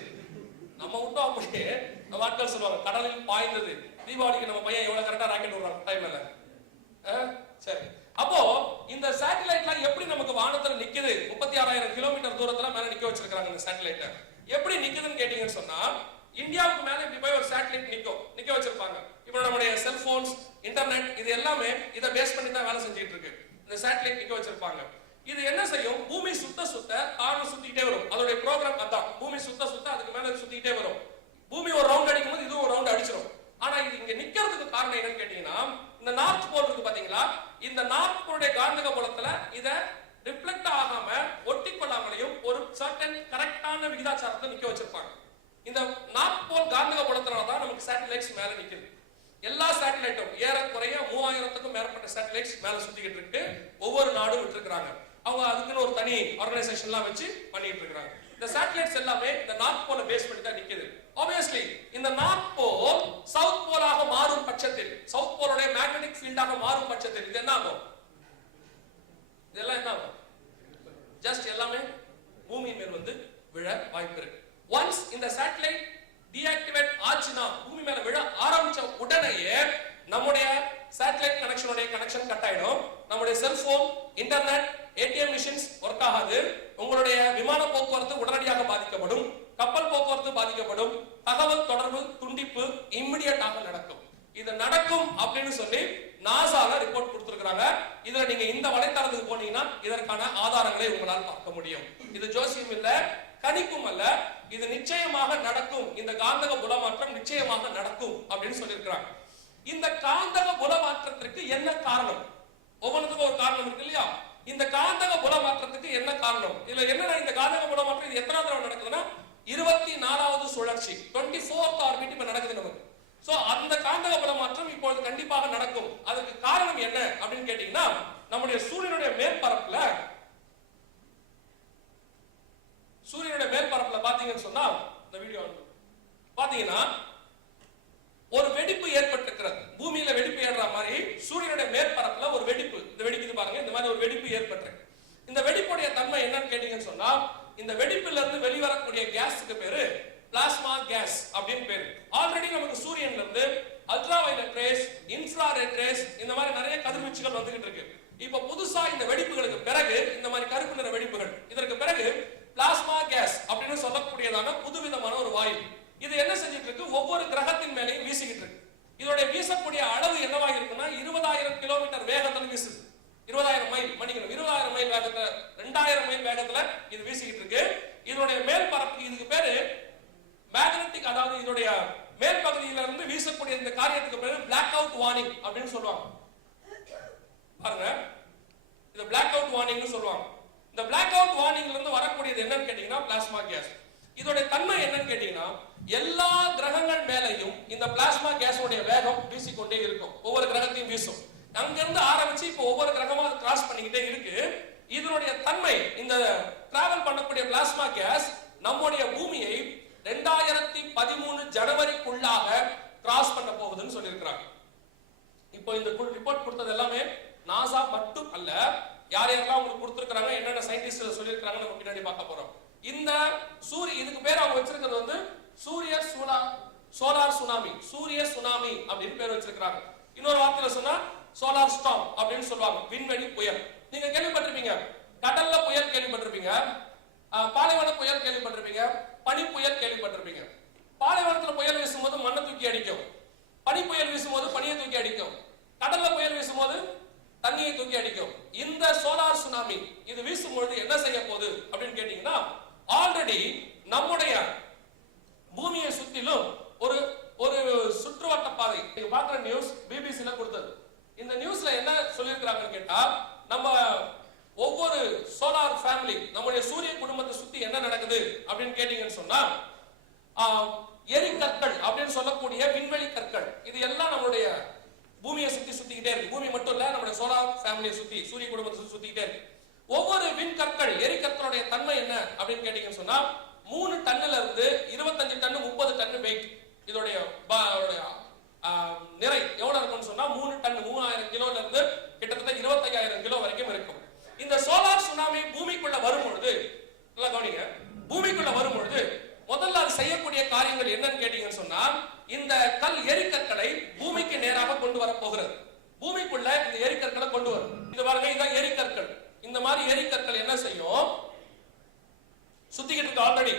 நம்ம விட்டோம் அப்படியே. நம்ம ஆட்கள் சொல்லுவாங்க கடலில் பாய்ந்தது. தீபாவளிக்கு நம்ம பையன் எவ்வளவு கரெக்டா ராக்கெட் விடுறாங்க டைம்ல. அந்த சேட்டலைட் எப்படி நிக்குதுன்னு கேட்டீங்கன்னு சொன்னா, இந்தியாவுக்கு மேல இப்படி போய் ஒரு சேட்டலைட் நிக்க வச்சிருப்பாங்க. இப்போ நம்முடைய செல்போன்ஸ், இன்டர்நெட் இது எல்லாமே இதை பேஸ் பண்ணி தான் வேலை செஞ்சுட்டு இருக்கு. இந்த சேட்டலைட் நிக்க வச்சிருப்பாங்க. இது என்ன செய்யும்? பூமி சுத்த சுத்த தானும் சுத்திட்டே வரும். அதோட ப்ரோக்ராம் அதான். பூமி சுத்த சுத்த அதுக்கு மேல சுத்திட்டே வரும். பூமி ஒரு ரவுண்ட் அடிக்கும் போது இதுவும் ஒரு ரவுண்ட் அடிச்சிடும். ஆனா இது இங்க நிக்கிறதுக்கு காரணம் என்னன்னு கேட்டீங்கன்னா, இந்த நார்த் போல் இருக்கு பாத்தீங்களா, இந்த நார்த் போலுடைய காந்தக புலத்துல இத ரிஃப்ளெக்ட் ஆகாம ஒட்டி கொள்ளாமலையும் ஒரு சர்டன் கரெக்டான விகிதாச்சாரத்தை நிக்க வச்சிருப்பாங்க. இந்த நார்த் போல் காந்தக புலத்தினால தான் நமக்கு சேட்டலைட்ஸ் மேல நிக்குது. எல்லா சேட்டலைட்டும் ஏறக்குறைய 3000க்கும் மேற்பட்ட சேட்டலைட்ஸ் மேல சுத்திக்கிட்டு இருக்கு. ஒவ்வொரு நாடும் விட்டுருக்காங்க. அவங்க அதுக்குன்னு ஒரு தனி ஆர்கனைசேஷன்லாம் வச்சு பண்ணிட்டு இருக்காங்க. இந்த சேட்டலைட்ஸ் எல்லாமே இந்த நார்த் போல பேஸ் பண்ணி தான் நிக்குது. ஆப்வியஸ்லி இந்த நார்த் போல் சவுத் போலாக மாறும் பட்சத்தில், சவுத் போலோட மேக்னெட்டிக் ஃபீல்டாக மாறும் பட்சத்தில் இது என்ன ஆகும்? இதெல்லாம் என்ன ஆகும்? ஜஸ்ட் எல்லாமே பூமி மேல் வந்து விழ வாய்ப்பு இருக்கு. ஒன்ஸ் இந்த சேட்டலைட் டீஆக்டிவேட் ஆச்சுனா, பூமி மேல விழ ஆரம்பிச்ச உடனேயே நம்முடைய சேட்டலைட் கனெக்ஷன் கட் ஆயிடும். நம்முடைய cellphone, internet, ATM machines work ஆகாது. உங்களுடைய விமான போக்குவரத்து உடனடியாக பாதிக்கப்படும். கப்பல் போக்குவரத்து பாதிக்கப்படும். தகவல் தொடர்பு துண்டிப்பு இம்மிடியட்டாக நடக்கும். இது நடக்கும் அப்படின்னு சொல்லி நாசால ரிப்போர்ட் கொடுத்திருக்காங்க. இதுல நீங்க இந்த வலைத்தளத்துக்கு போனீங்கன்னா இதற்கான ஆதாரங்களை உங்களால் பார்க்க முடியும். இது ஜோசியம் இல்ல, கணிப்பும் அல்ல, இது நிச்சயமாக நடக்கும். இந்த காந்தக புல மாற்றம் நிச்சயமாக நடக்கும் அப்படின்னு சொல்லியிருக்கிறாங்க. இந்த காந்தக புல மாற்றத்திற்கு என்ன காரணம்? ஒவ்வொன்றுக்கும் ஒரு காரணம் இருக்கு இல்லையா? இந்த காந்தக புல மாற்றத்துக்கு என்ன காரணம்? இதுல என்னன்னா, இந்த காந்தக புல மாற்றம் இது எத்தனை தடவை நடக்குதுன்னா 24வது சுழற்சி, 24th ஆர்பிட் இப்ப நடக்குது நமக்கு. சோ அந்த காந்தக புல மாற்றம் இப்பொழுது கண்டிப்பாக நடக்கும். அதுக்கு காரணம் என்ன அப்படின்னு கேட்டீங்கன்னா, நம்முடைய சூரியனுடைய மேற்பரப்புல பாத்தீங்கன்னு சொன்னா, இந்த வீடியோ பாத்தீங்கன்னா ஒரு வெடிப்பு ஏற்பட்டிருக்கிறது. பூமியில வெடிப்பு ஏற்படுற மாதிரி சூரியனுடைய மேற்பரப்புல ஒரு வெடிப்பு, இந்த வெடிக்குது பாருங்க, இந்த மாதிரி ஒரு வெடிப்பு ஏற்பட்டிருக்கு. இந்த வெடிப்புடைய தன்மை என்னன்னு கேட்டீங்கன்னு சொன்னா, இந்த வெடிப்புல இருந்து வெளிவரக்கூடிய கேஸுக்கு பேரு பிளாஸ்மா கேஸ் அப்படின்னு பேரு. ஆல்ரெடி நமக்கு சூரியன்ல இருந்து ultra violet race, infrared race இந்த மாதிரி நிறைய கதிர்வீச்சுகள் வந்துகிட்டு இருக்கு. இப்ப புதுசா இந்த வெடிப்புகளுக்கு பிறகு இந்த மாதிரி கருப்பு நிற வெடிப்புகள், இதற்கு பிறகு பிளாஸ்மா கேஸ் அப்படின்னு சொல்லக்கூடியதான புதுவிதமான ஒரு வாயு. இது என்ன செஞ்சிட்டு இருக்கு? ஒவ்வொரு கிரகத்தின் மேலேயும் வீசிக்கிட்டு இருக்கு. இதோட வீசக்கூடிய அளவு என்னவாக இருக்குன்னா 20,000 கிலோமீட்டர் வேகத்துல வீசுது. 20,000 மைல், மன்னிக்கணும், 20,000 மைல் வேகத்துல, 2000 மைல் வேகத்துல இது வீசிக்கிட்டு இருக்கு. இதோட மேல் பரப்பு, இதுக்கு பேரு மேக்னெட்டிக், அதாவது இதோட மேல் பகுதியில இருந்து வீசக்கூடிய இந்த காரியத்துக்கு பேரு பிளாக் அவுட் வார்னிங் அப்படின்னு சொல்லுவாங்க. பாருங்க, இது பிளாக் அவுட் வார்னிங்னு சொல்லுவாங்க. இந்த பிளாக் அவுட் வார்னிங்ல இருந்து வரக்கூடியது என்னன்னு கேட்டீங்கன்னா பிளாஸ்மா கேஸ். இதோட தன்மை என்னன்னு கேட்டீங்கன்னா, எல்லா கிரகங்கள் மேலையும் இந்த பிளாஸ்மா கேஸோட வேகம் வீசிக்கொண்டே இருக்கும். ஒவ்வொரு கிரகத்தையும் வீசும். அங்கிருந்து ஆரம்பிச்சு இப்போ ஒவ்வொரு கிரகமா கிராஸ் பண்ணிக்கிட்டே இருக்கு. இதனுடைய தன்மை, இந்த டிராவல் பண்ணக்கூடிய பிளாஸ்மா கேஸ் நம்முடைய பூமியை 2013 ஜனவரிக்குள்ளாக கிராஸ் பண்ண போகுதுன்னு சொல்லியிருக்கிறாங்க. இப்போ இந்த ரிப்போர்ட் கொடுத்தது எல்லாமே நாசா மட்டும் அல்ல, யார் யாரெல்லாம் உங்களுக்கு கொடுத்திருக்காங்க, என்னென்ன சயின்டிஸ்ட் சொல்லியிருக்காங்க நம்ம பின்னாடி பார்க்க போறோம். இந்த இதுக்கு பேர் அவங்க வச்சிருக்கிறது வந்து சோலார் சுனாமி, சூரிய சுனாமி அப்படின்னு பேர் வச்சிருக்காங்க. இன்னொரு வார்த்தையில சொன்னா சோலார் ஸ்டார்ம் அப்படின்னு சொல்லுவாங்க, விண்வெளி புயல். நீங்க கேள்விப்பட்டிருப்பீங்க, கடல்ல புயல் கேள்விப்பட்டிருப்பீங்க, பாலைவன புயல் கேள்விப்பட்டிருப்பீங்க, பனி புயல் கேள்விப்பட்டிருப்பீங்க. பாலைவனத்துல புயல் வீசும்போது மண்ணை தூக்கி அடிக்கும், பனி புயல் வீசும்போது பனியை தூக்கி அடிக்கும், கடல்ல புயல் வீசும்போது தண்ணியை தூக்கி அடிக்கும். இந்த சோலார் சுனாமி இது வீசும்பொழுது என்ன செய்ய போகுது அப்படின்னு கேட்டீங்கன்னா, ஆல்ரெடி நம்முடைய பூமியை சுற்றிலும் ஒரு ஒரு சுற்றுவட்ட பாதை, நீங்க பாக்குற நியூஸ் பிபிசில கொடுத்தது. இந்த நியூஸ்ல என்ன சொல்லியிருக்கிறாங்கன்னு கேட்டா, நம்ம ஒவ்வொரு சோலார் ஃபேமிலி, நம்முடைய சூரிய குடும்பத்தை சுத்தி என்ன நடக்குது அப்படின்னு கேட்டீங்கன்னு சொன்னா, எரிக்கற்கள் அப்படின்னு சொல்லக்கூடிய விண்வெளி கற்கள் இது எல்லாம் நம்மளுடைய பூமியை சுத்திக்கிட்டே இருக்கு. பூமி மட்டும் இல்ல, நம்முடைய சோலார் ஃபேமிலியை சுத்தி, சூரிய குடும்பத்தை சுத்திக்கிட்டே இருக்கு. ஒவ்வொரு விண்கற்கள், எரிக்கற்களுடைய தன்மை என்ன அப்படின்னு கேட்டீங்கன்னு சொன்னா, 3 டன்னுல இருந்து 25 டன் 30 டன் வெயிட். இதோடைய நிறை எவ்வளவு இருக்கும்னு சொன்னா 3 டன் 3000 கிலோல இருந்து கிட்டத்தட்ட 25,000 கிலோ வரைக்கும் இருக்கும். இந்த சோலார் சுனாமி பூமிக்குள்ள வரும்பொழுது, நல்லா கவனிங்க, பூமிக்குள்ள வரும்பொழுது முதல்ல அது செய்யக்கூடிய காரியங்கள் என்னன்னு கேட்டீங்கன்னு சொன்னா, இந்த எரிக்கற்களை பூமிக்கு நேராக கொண்டு வர போகிறது. பூமிக்குள்ள இந்த எரிக்கற்களை கொண்டு வரும். இது பாருங்க, இதுதான் எரிக்கற்கள். இந்த மாதிரி எரிக்கற்கள் என்ன செய்யும், சுத்திக்கிட்டு இருக்கு ஆல்ரெடி.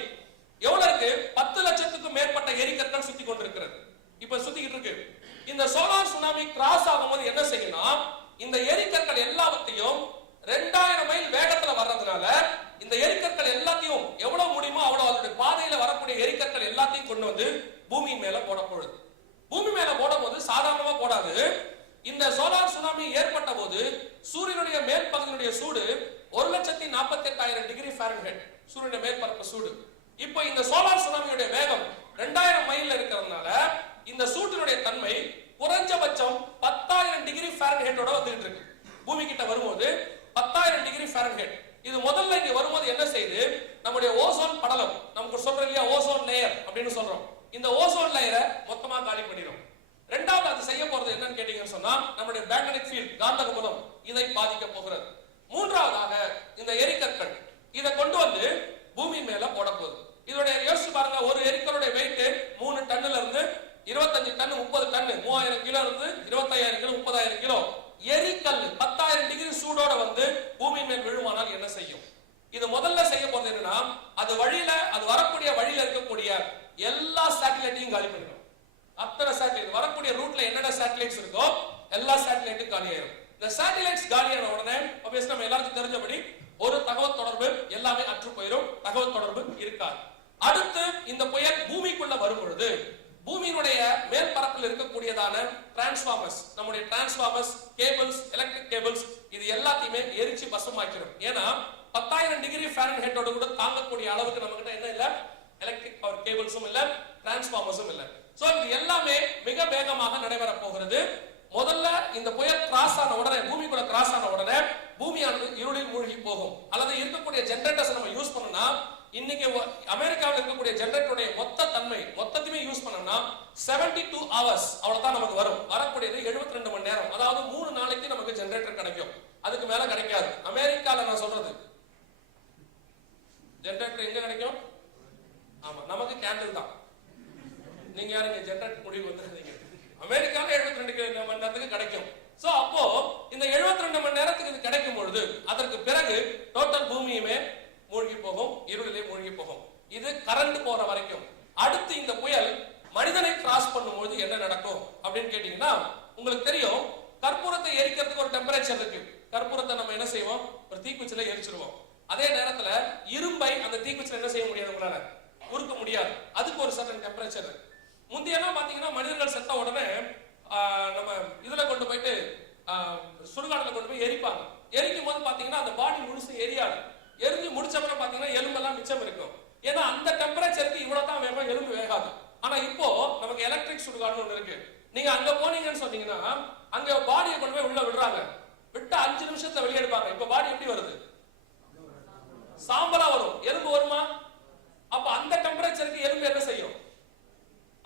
இந்த எரிக்கற்கள் எல்லாத்தையும் 2000 மைல் வேகத்துல வர்றதுனால இந்த எரிக்கற்கள் எல்லாத்தையும் எவ்வளவு முடியுமோ அவ்வளவு அதோட பாதையில வரக்கூடிய எரிக்கற்கள் எல்லாத்தையும் கொண்டு வந்து பூமி மேல போடப்படுது. பூமி மேல போடும்போது சாதாரணமா போடாது. இந்த சோலார் சுனாமி ஏற்பட்ட போது சூரியனுடைய மேல் பகுதியினுடைய சூடு 1,48,000 டிகிரி ஃபாரன்ஹைட் சூரியனுடைய மேற்பரப்பு சூடு. இப்போ இந்த சோலார் சுனாமியுடைய வேகம் 2000 மைல்ல இருக்கிறதுனால இந்த சூட்டினுடைய தன்மை குறைஞ்சபட்சம் 10,000 டிகிரி ஃபாரன்ஹைட்டோட வந்துட்டு இருக்கு. பூமி கிட்ட வரும்போது 10,000 டிகிரி ஃபாரன்ஹைட். இது முதல்ல இங்க வரும்போது என்ன செய்யுது, நம்முடைய ஓசோன் படலம், நமக்கு சொல்றோம் இல்லையா ஓசோன் லேயர் அப்படின்னு சொல்றோம், இந்த ஓசோன் லேயரை மொத்தமா காலி பண்ணிடும். இரண்டாவது அது செய்ய போறது என்னன்னு கேட்டீங்கன்னு சொன்னா நம்முடைய மேக்னெட்டிக் ஃபீல்ட் காந்தக புலம் இதை பாதிக்க போகிறது. மூன்றாவதாக இந்த எரிக்கற்கள் இதை கொண்டு வந்து பூமி மேல போட போகுது. இதோட யோசிச்சு பாருங்க, ஒரு எரிக்கலுடைய வெயிட் 3 டன்னுல இருந்து 25 டன் 30 டன் 3000 கிலோ இருந்து 25,000 கிலோ 30,000 கிலோ எரிக்கல் 10,000 டிகிரி சூடோட வந்து பூமி மேல் விழுமானால் என்ன செய்யும்? இது முதல்ல செய்ய போறது என்னன்னா, அது வழியில அது வரக்கூடிய வழியில இருக்கக்கூடிய எல்லா சேட்டலைட்டையும் காலி பண்ணிடும். அத்தனை சேட்டலைட் வரக்கூடிய ரூட்ல என்னென்ன சேட்டலைட்ஸ் இருக்கோ எல்லா சேட்டலைட்டும் காலியாயிரும். இந்த சேட்டலைட்ஸ் காலியான உடனே obviously நம்ம எல்லாருக்கும் தெரிஞ்சபடி ஒரு தகவல் தொடர்பு எல்லாமே அற்று போயிடும், தகவல் தொடர்பு இருக்காது. அடுத்து இந்த புயல் பூமிக்குள்ள வரும் பொழுது பூமியினுடைய மேற்பரப்பில் இருக்கக்கூடியதான டிரான்ஸ்ஃபார்மர்ஸ், நம்முடைய டிரான்ஸ்ஃபார்மர்ஸ், கேபிள்ஸ், எலக்ட்ரிக் கேபிள்ஸ் இது எல்லாத்தையுமே எரிச்சு பசுமாக்கிடும். ஏன்னா 10,000 டிகிரி ஃபாரன்ஹைட்டோட கூட தாங்கக்கூடிய அளவுக்கு நம்ம கிட்ட என்ன இல்ல, எலக்ட்ரிக் பவர் கேபிள்ஸும் இல்ல, டிரான்ஸ்ஃபார்மர்ஸும் இல்ல. சோ இது எல்லாமே மிக வேகமாக நடைபெற போகிறது. முதல்ல இந்த புயல் கிராஸ் ஆன உடனே, பூமிக்குள்ள கிராஸ் ஆன உடனே பூமியானது இருளில் மூழ்கி போகும். அல்லது இருக்கக்கூடிய ஜெனரேட்டர்ஸ் நம்ம யூஸ் பண்ணோம்னா, இன்னைக்கு அமெரிக்காவில் இருக்கக்கூடிய ஜெனரேட்டருடைய மொத்த தன்மை மொத்தத்தையுமே யூஸ் பண்ணோம்னா 72 hours அவ்வளவுதான் நமக்கு வரும். வரக்கூடியது 72 மணி நேரம். அதாவது 3 நாளைக்கு நமக்கு ஜெனரேட்டர் கிடைக்கும், அதுக்கு மேல கிடைக்காது. அமெரிக்கால நான் சொல்றது ஜெனரேட்டர் எங்க கிடைக்கும்? ஆமா, நமக்கு கேண்டில் தான். நீங்க யாருங்க ஜெனரேட்டர் முடிவு வந்துருந்தீங்க? அமெரிக்கால 72 மணி நேரத்துக்கு கிடைக்கும். சோ அப்போ இந்த 72 மணி நேரத்துக்கு இது கிடைக்கும் பொழுது அதற்கு பிறகு டோட்டல் பூமியுமே மூழ்கி போகும், இருளிலே மூழ்கி போகும். இது கரண்ட் போற வரைக்கும். அடுத்து இந்த புயல் மனிதனை கிராஸ் பண்ணும்போது என்ன நடக்கும் அப்படின்னு கேட்டீங்கன்னா, உங்களுக்கு தெரியும் கற்பூரத்தை எரிக்கிறதுக்கு ஒரு டெம்பரேச்சர் இருக்கு. கற்பூரத்தை நம்ம என்ன செய்வோம், ஒரு தீக்குச்சில எரிச்சிருவோம். அதே நேரத்துல இரும்பை அந்த தீக்குச்சில என்ன செய்ய முடியாது, உங்களால உருக்க முடியாது. அதுக்கு ஒரு சர்டன் டெம்பரேச்சர் இருக்கு. முந்தையெல்லாம் பாத்தீங்கன்னா மனிதர்கள் செத்த உடனே நம்ம இதுல கொண்டு போயிட்டு சுடுகாட்டுல கொண்டு போய் எரிப்பாங்க. எரிக்கும் போது பாத்தீங்கன்னா அந்த பாடி முழுசு எரியாது. எரிஞ்சு முடிச்சப்பறம் பாத்தீங்கன்னா எலும்பெல்லாம் மிச்சம் இருக்கும். ஏன்னா அந்த டெம்பரேச்சருக்கு இவ்வளவுதான் வேகம், எலும்பு வேகாது. ஆனா இப்போ நமக்கு எலக்ட்ரிக் சுடுகாடுன்னு ஒண்ணு இருக்கு. நீங்க அங்க போனீங்கன்னு சொன்னீங்கன்னா அங்க பாடியை கொண்டு போய் உள்ள விடுறாங்க. விட்டு 5 நிமிஷத்துல வெளியெடுப்பாங்க. இப்ப பாடி எப்படி வருது? சாம்பலா வரும். எலும்பு வருமா? அப்ப அந்த டெம்பரேச்சருக்கு எலும்பு என்ன செய்யும்?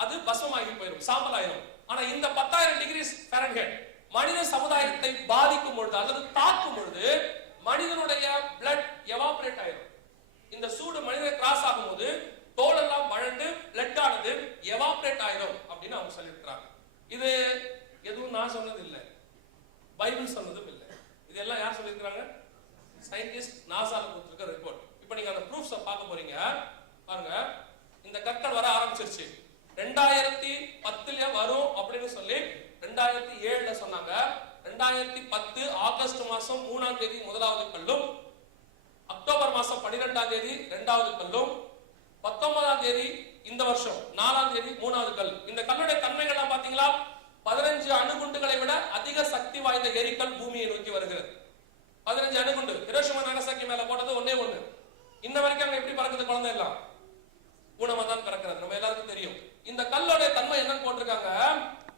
அது பஸ்மமாகி போயிடும், சாம்பலாயிரும். ஆனா இந்த 10,000 டிகிரி ஃபாரன்ஹைட் மனித சமுதாயத்தை பாதிக்கும் பொழுது அல்லது தாக்கும் பொழுது மனிதனுடைய பிளட் எவாபரேட் ஆயிரும். இந்த சூடு மனிதனை கிராஸ் ஆகும்போது தோல் எல்லாம் வழண்டு பிளட் ஆனது எவாபரேட் ஆயிரும் அப்படின்னு அவங்க சொல்லியிருக்கிறாங்க. இது எதுவும் நான் சொன்னது இல்லை, பைபிள் சொன்னதும் இல்லை. இதெல்லாம் யார் சொல்லியிருக்கிறாங்க? சயின்டிஸ்ட், நாசால கொடுத்திருக்க ரிப்போர்ட். இப்போ நீங்க அந்த ப்ரூஃப்ஸை பார்க்க போறீங்க. பாருங்க, இந்த கற்கள் வர ஆரம்பிச்சிருச்சு. 2010 வரும் அப்படின்னு சொல்லி 2007 சொன்னாங்க. 2010 ஆகஸ்ட் மாசம் 3ஆம் தேதி முதலாவது கல்லும், அக்டோபர் மாசம் 12ஆம் தேதி இரண்டாவது கல்லும், 19ஆம் தேதி இந்த வருஷம் 4ஆம் தேதி மூணாவது கல். இந்த கல்லுடைய தன்மைகள் பாத்தீங்களா? 15 அணுகுண்டுகளை விட அதிக சக்தி வாய்ந்த எரிக்கல் பூமியை நோக்கி வருகிறது. 15 அணுகுண்டு. ஹிரோஷிமா நாகசாக்கி மேல போட்டது ஒன்னே ஒண்ணு. இன்ன வரைக்கும் அங்க எப்படி பறக்குது குழந்தை எல்லாம்? ஊனமா தான் பறக்கிறது, நம்ம எல்லாருக்கும் தெரியும். இந்த கல்லோட தன்மை என்னன்னு போட்டிருக்காங்க,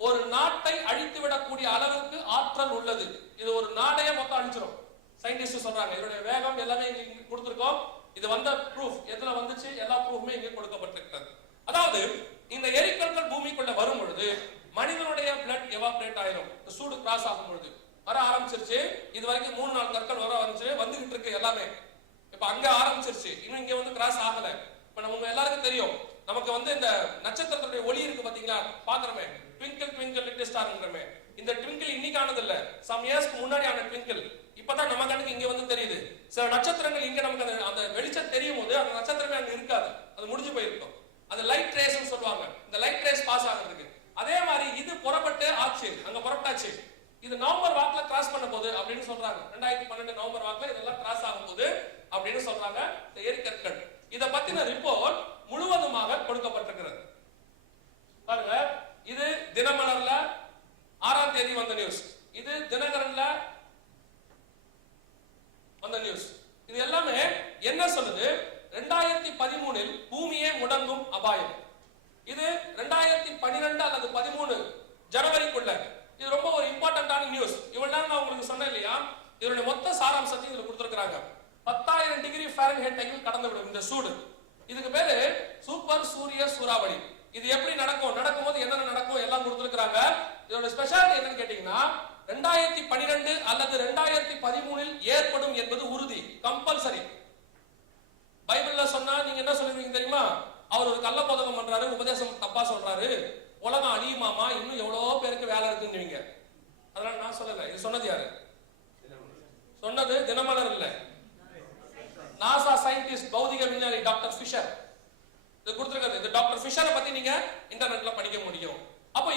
ஒரு நாட்டை அழித்து விடக்கூடிய அளவுக்கு ஆற்றல் உள்ளது. இது ஒரு நாடையே மொத்தம் அழிச்சிடும். சயின்டிஸ்ட் சொல்றாங்க. இதோட வேகம் எல்லாமே இங்க கொடுத்திருக்கோம். இது வந்த ப்ரூஃப் எதுல வந்துச்சு, எல்லா ப்ரூஃப்மே இங்க கொடுக்கப்பட்டிருக்கிறது. அதாவது இந்த எரிக்கற்கள் பூமிக்குள்ள வரும் பொழுது மனிதனுடைய பிளட் எவாபரேட் ஆயிரும். சூடு கிராஸ் ஆகும் பொழுது வர ஆரம்பிச்சிருச்சு. இது வரைக்கும் 3-4 கற்கள் வர ஆரம்பிச்சு வந்துகிட்டு இருக்கு எல்லாமே. இப்ப அங்க ஆரம்பிச்சிருச்சு, இன்னும் இங்க வந்து கிராஸ் ஆகல. இப்ப நம்ம எல்லாருக்கும் தெரியும், நமக்கு வந்து இந்த நட்சத்திரத்துடைய ஒளி இருக்கு பாத்தீங்களா, பாக்குறமே, ட்விங்கிள் ட்விங்கிள் லிட்டில் ஸ்டார்ன்றமே. இந்த ட்விங்கிள் இன்னைக்கு ஆனது இல்ல, சம் இயர்ஸ்க்கு முன்னாடி ஆன ட்விங்கிள் இப்பதான் நம்ம கண்ணுக்கு இங்க வந்து தெரியுது. சில நட்சத்திரங்கள் இங்க நமக்கு அந்த வெளிச்சம் தெரியும் போது அந்த நட்சத்திரமே அங்க இருக்காது, அது முடிஞ்சு போயிருக்கும். அது லைட் ரேஸ்னு சொல்லுவாங்க, இந்த லைட் ரேஸ் பாஸ் ஆகிறதுக்கு. அதே மாதிரி இது புறப்பட்டு ஆச்சு, அங்க புறப்பட்டாச்சு. இது நவம்பர் வாக்குல கிராஸ் பண்ண போகுது அப்படின்னு சொல்றாங்க. 2012 நவம்பர் வாக்குல இதெல்லாம் கிராஸ் ஆகும் போது அப்படின்னு சொல்றாங்க இந்த எரிக்கற்கள். இத பத்தின ரிப்போர்ட் முழுவதுமாக கொடுக்கப்பட்டிருக்கிறது. பாருங்க, இது தினமலர்ல 6ஆம் தேதி வந்த நியூஸ், இது தினகரன்ல வந்த நியூஸ். இது எல்லாமே என்ன சொல்லுது? 2013 பூமியே முடங்கும் அபாயம். இது 2012 அல்லது 13 ஜனவரிக்குள்ள. இது ரொம்ப ஒரு இம்பார்ட்டன்டான நியூஸ். இவ்வளவு நேரம் நான் உங்களுக்கு சொன்னேன் இல்லையா, இதனுடைய மொத்த சாராம்சத்தை இதுல கொடுத்திருக்காங்க. 10,000 டிகிரி ஃபாரன்ஹீட்டையும் கடந்து விடும் இந்த சூடு. இதுக்கு பேரு சூப்பர் சூரிய சூறாவளி. இது எப்படி நடக்கும், நடக்கும்போது என்னென்ன நடக்கும் எல்லாம் கொடுத்திருக்காங்க. இதோட ஸ்பெஷாலிட்டி என்னன்னு கேட்டீங்கன்னா 2012 அல்லது 2013 ஏற்படும் என்பது உறுதி, கம்பல்சரி. பைபிள்ல சொன்னா நீங்க என்ன சொல்லுவீங்க தெரியுமா? அவர் ஒரு கள்ள போதகம் பண்றாரு, உபதேசம் தப்பா சொல்றாரு, உலகம் அழியுமாமா, இன்னும் எவ்வளவோ பேருக்கு வேலை இருக்குன்னு. அதனால நான் சொல்லல, இது சொன்னது யாரு? சொன்னது தினமலர் இல்ல, நாசா சயின்டிஸ்ட் பௌதிக விஞ்ஞானி டாக்டர் ஃபிஷர். இது கொடுத்திருக்காரு. இந்த டாக்டர் ஃபிஷரை பத்தி நீங்க இன்டர்நெட்ல படிக்க முடியும். அப்போ